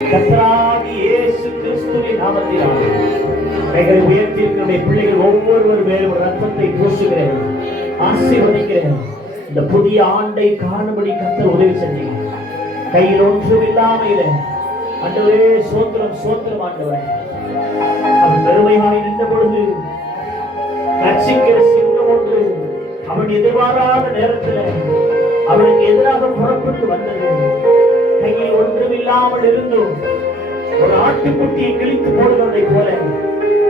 கர்த்தராகிய இயேசு கிறிஸ்துவின் நாமத்தினால் கைகளை உயர்த்தி இருக்கிற பிள்ளைகள் ஒவ்வொருவர் மேலும் ரத்தத்தை பூசுகிறேன், ஆசீர்வதிக்கிறேன். இந்த புதிய ஆண்டை காணும்படி கர்த்தர் உதவி செஞ்சீங்க. கையில் ஒன்றும் இல்லாமையில ஆண்டவரே சோத்திரம் சோத்திரம் ஆண்டவரே. அவன் பெருமையாய் நின்ற பொழுது ரட்சிக்கிற சிங்கம் ஒன்று அவன் எதிர்பாராத நேரத்தில் அவனுக்கு எதிராக புறப்பட்டு வந்தது. கையில் ஒன்றும் இல்லாமல் இருந்தும் ஒரு ஆட்டுக்குட்டியை கிழித்து போடுவதை போல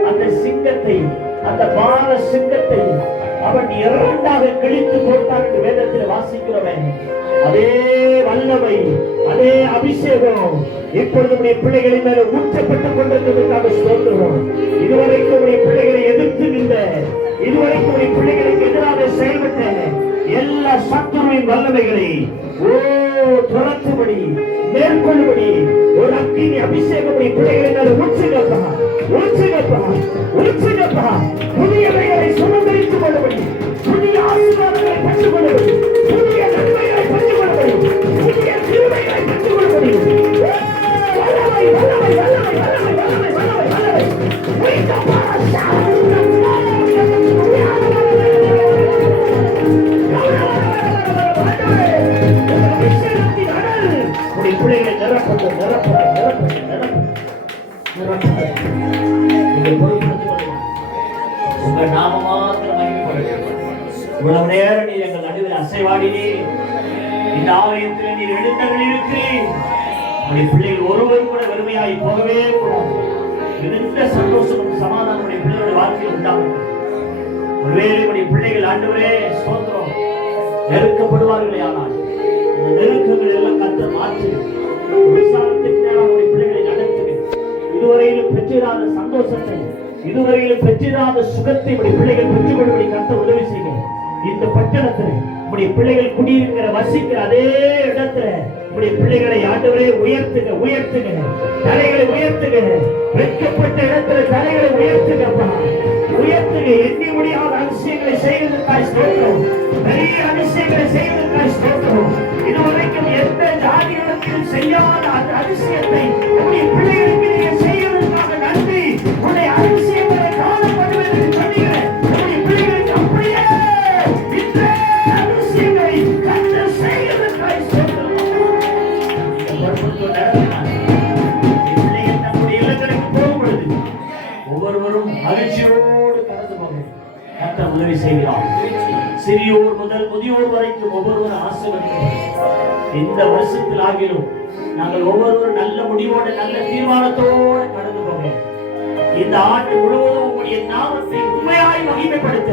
அந்த சிங்கத்தை, அந்த பால சிங்கத்தை அவன் இரண்டாக கிழித்து போட்டான் என்று வேதத்தில் வாசிக்கிறவன். அதே வல்லமை, அதே அபிஷேகம் இப்பொழுது உடைய பிள்ளைகளின் மேல ஊற்றப்பட்டுக் கொண்டிருக்கிறதுக்காக சொல்கிறோம். இதுவரைக்கும் உடைய பிள்ளைகளை எதிர்த்து நின்ற, இதுவரைக்கும் உடைய பிள்ளைகளுக்கு எதிராக செயல்பட்ட எல்லா சத்துருவின் வல்லமைகளை துரத்துபடி, மேற்கொள்ளும்படி ஒரு அக்கினி அபிஷேகம் பிள்ளைகளின் மேல ஊற்றுங்கப்பா, ஊற்றுங்கப்பா, ஊற்றுங்கப்பா. புதிய வேலை சுமந்தரித்துக் கொள்ளும்படி, புதிய ஆசீர்வாதங்களை பெற்றுக் கொள்ளும்படி, புதிய நன்மைகளை பெற்றுக் கொள்ளும்படி, புதிய கிருபைகளை பெற்றுக் கொள்ளும்படி. வல்லமை வல்லமை வல்லமை வல்லமை வல்லமை வல்லமை வல்லமை. பிள்ளைகளை நிரப்பட்டு நிரப்பட்டு நிரப்பட்டு நிரப்பட்டு நீங்கள் பொறுப்படுத்திக் கொள்ளுங்கள். உங்க நாம மாத்திரம் மகிமைப்படுங்கள். இவ்வளவு நேரம் நீர் எங்கள் நடுவில் அசைவாடினே, இந்த ஆலயத்தில் நீர் எழுந்தங்கள் இருக்கிறீர். உடைய பிள்ளைகள் ஒருவர் கூட வெறுமையாய் போகவே கூடாது. மிகுந்த சந்தோஷமும் சமாதானமுடைய பிள்ளைகளுடைய வாழ்க்கையில் உண்டாகும். ஒருவேளை உடைய பிள்ளைகள் ஆண்டவரே ஸ்தோத்திரம் நெருக்கப்படுவார்களே, ஆனால் அந்த நெருக்கங்கள் எல்லாம் கர்த்தர் மாற்றி விசாரத்துக்கு அவருடைய பிள்ளைகளை நடத்துங்க. இதுவரையிலும் பெற்றிராத சந்தோஷத்தை, இதுவரையிலும் பெற்றிராத சுகத்தை உடைய பிள்ளைகள் பெற்றுக்கொள்ளும்படி கர்த்தர் உதவி செய்யுங்க. இந்த பட்டணத்தில் உடைய பிள்ளைகள் குடியிருக்கிற வசிக்கிற அதே இடத்துல உடைய பிள்ளைகளை ஆண்டவரே உயர்த்துங்க, உயர்த்துங்க, தலைகளை உயர்த்துங்க. வெட்கப்பட்ட இடத்துல தலைகளை உயர்த்துங்கப்பா, உயர்த்துங்க. எண்ணி முடியாத அதிசயங்களை செய்வதற்காக ஸ்தோத்திரம், பெரிய அதிசயங்களை செய்வதற்காக ஸ்தோத்திரம். இதுவரைக்கும் எந்த ஜாதிகளுக்கும் செய்யாத அந்த அதிசயத்தை உடைய பிள்ளைகளுக்கு நீங்க செய்வதற்காக நன்றி. உடைய அதிசயங்களை காணப்படுவது என்று சொன்னீங்க. உடைய பிள்ளைகளுக்கு அப்படியே இந்த அதிசயங்களை கண்டு செய்வதற்காக ஸ்தோத்திரம். பிள்ளைகள் நம்முடைய இல்லங்களுக்கு போகும்பொழுது ஒவ்வொருவரும் மகிழ்ச்சியோடு கடந்து போக கர்த்தர் உதவி செய்கிறார். சிறியோர் முதல் முதியோர் வரைக்கும் ஒவ்வொருவரும் ஆசீர்வதிக்கிறார். இந்த வருஷத்தில் ஆகிலும் நாங்கள் ஒவ்வொருவரும் நல்ல முடிவோட, நல்ல தீர்மானத்தோடு கடந்து போக, இந்த ஆண்டு முழுவதும் உங்களுடைய நாமத்தை உண்மையாய் மகிமைப்படுத்த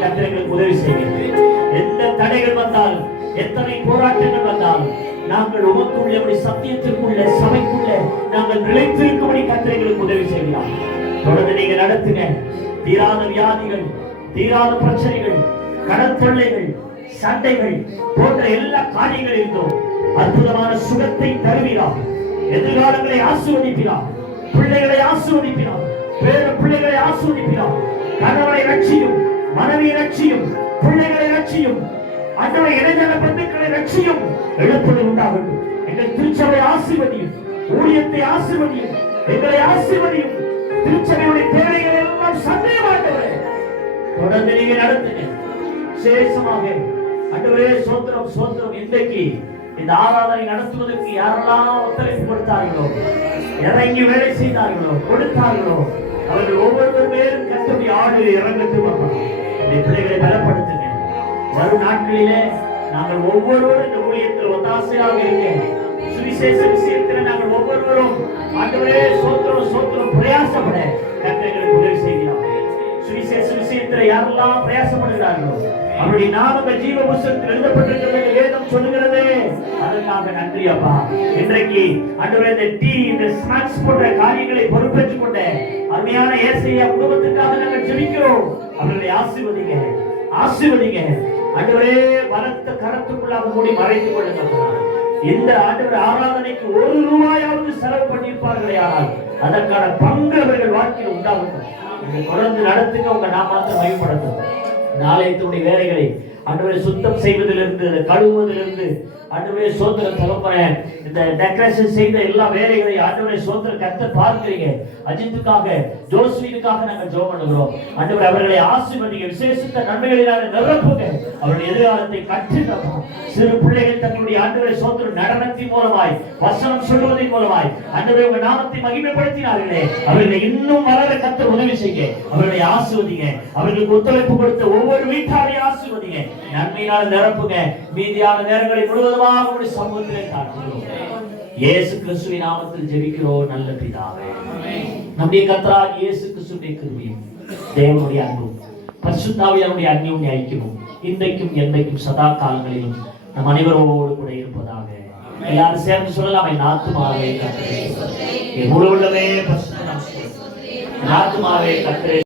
கர்த்தர் எங்களுக்கு உதவி செய்கிறார். எந்த தடைகள் வந்தாலும், எத்தனை போராட்டங்கள் வந்தாலும் நாங்கள் உமக்குள்ள சத்தியத்திற்குள்ள சபைக்குள்ள நாங்கள் நிலைத்திருக்கும்படி கர்த்தர் எங்களுக்கு உதவி செய்கிறார். தொடர்ந்து நீங்க நடத்துங்க. தீராத வியாதிகள், தீராத பிரச்சனைகள், கடன் தொல்லைகள், சண்டைகள் போன்ற எல்லா காரியங்கள் இருந்தோம் அற்புதமான சுகத்தை தருவீரார். எதிர்காலங்களை ஆசீர்வதிப்பீரார், பிள்ளைகளை ஆசீர்வதிப்பீரார், பேர பிள்ளைகளை ஆசீர்வதிப்பீரார். கணவனை ரட்சியும், மனைவியை ரட்சியும், பிள்ளைகளை ரட்சியும், அன்றைய இளைஞர பந்துக்களை ரட்சியும். எழுப்புதல் உண்டாகட்டும். எங்கள் திருச்சபை ஆசீர்வதியும், ஊழியத்தை ஆசீர்வதியும், எங்களை ஆசீர்வதியும். திருச்சபையுடைய தேவைகள் எல்லாம் சந்தேகமாட்டவரே தொடர்ந்து நீங்க நடத்துங்க. விசேஷமாக ஆண்டவரே சோத்திரம் சோத்திரம். இன்றைக்கு இந்த ஆராதனை நடத்துவதற்கு யாரெல்லாம் ஒத்துழைப்பு கொடுத்தார்களோ, இறங்கி வேலை செய்தார்களோ, கொடுத்தார்களோ, அவர்கள் ஒவ்வொருவர் மேலும் கர்த்தருடைய ஆடு இறங்கட்டும். பிள்ளைகளை பலப்படுத்துங்க. வரும் நாட்களிலே நாங்கள் ஒவ்வொருவரும் இந்த ஊழியத்தில் ஒத்தாசையாக இருக்க, சுவிசேஷ விஷயத்தில் நாங்கள் ஒவ்வொருவரும் ஆண்டவரே சோத்திரம் சோத்திரம் பிரயாசப்பட கர்த்தருக்கு உதவி செய்கிறார். சுவிசேஷ விஷயத்தில் யாரெல்லாம் பிரயாசப்படுகிறார்களோ அவருடைய நாமங்கள் ஜீவ புஸ்தகத்தில் எழுதப்பட்டிருக்கிறது வேதம் சொல்லுகிறது. அதற்காக நன்றி அப்பா. இன்றைக்கு ஆண்டவரே இந்த டீ, இந்த ஸ்நாக்ஸ் போன்ற காரியங்களை பொறுப்பேற்றுக் கொண்ட அருமையான ஏசையா குடும்பத்துக்காக நாங்கள் ஜெபிக்கிறோம். அவர்களை ஆசீர்வதிங்க, ஆசீர்வதிங்க. ஆண்டவரே பலத்த கரத்துக்குள்ளாக மூடி மறைத்துக் கொள்ளுங்க. இந்த ஆண்டவர் ஆராதனைக்கு ஒரு ரூபாயாவது செலவு பண்ணியிருப்பார்களே, ஆனால் அதற்கான பங்கு அவர்கள் வாழ்க்கையில் உண்டாகும். தொடர்ந்து நடத்துங்க. உங்க நாமத்தை மகிமைப்படுத்துங்க. இந்த ஆலயத்தினுடைய வேலைகளை ஆண்டவரே சுத்தம் செய்வதிலிருந்து கழுவுவதிலிருந்து ஆண்டவரே சோத்திர தகப்பனே இந்த டெக்கரேஷன் செய்த எல்லா வேலைகளை ஆண்டவரே சோத்திர கர்த்தர் பார்க்கிறீங்க. அஜித்துக்காக ஜோஸ்வினுக்காக நாங்கள் ஜெபம் பண்ணுகிறோம். ஆண்டவரே அவர்களை ஆசீர்வதிங்க, விசேஷித்த நன்மைகளினால நிரப்புங்க, அவருடைய எதிர்காலத்தை கற்றுத்தரணும். சிறு பிள்ளைகள் தங்களுடைய ஆண்டவரே சோத்திர நடனத்தின் மூலமாய் வசனம் சொல்வதன் மூலமாய் ஆண்டவரே உங்க நாமத்தை மகிமைப்படுத்தினார்களே, அவர்களை இன்னும் வளர கர்த்தர் உதவி செய்ய, அவர்களை ஆசீர்வதிங்க. அவர்களுக்கு ஒத்துழைப்பு கொடுத்த ஒவ்வொரு வீட்டாரையும் ஆசீர்வதிங்க, நன்மையினால் நிரப்புங்க. மீதியான நேரங்களை முழுவதுமாக உங்களுடைய சமூகத்திலே காட்டுகிறோம். இயேசு கிறிஸ்துவின் நாமத்தில் ஜெபிக்கிறோம் நல்ல பிதாவே. நம்முடைய கர்த்தராகிய இயேசு கிறிஸ்துவின் கிருபையும் தேவனுடைய அன்பும் பரிசுத்த ஆவியானவருடைய அந்யோன்ய ஐக்கியமும் இன்றைக்கும் என்றைக்கும் சதா காலங்களிலும் நம் அனைவரோடு கூட இருப்பதாக. எல்லாரும் சேர்ந்து சொல்லலாம், என் ஆத்துமாவே கர்த்தரை, என் முழு உள்ளமே பரிசுத்த நாமத்தை, என் ஆத்துமாவே கர்த்தரை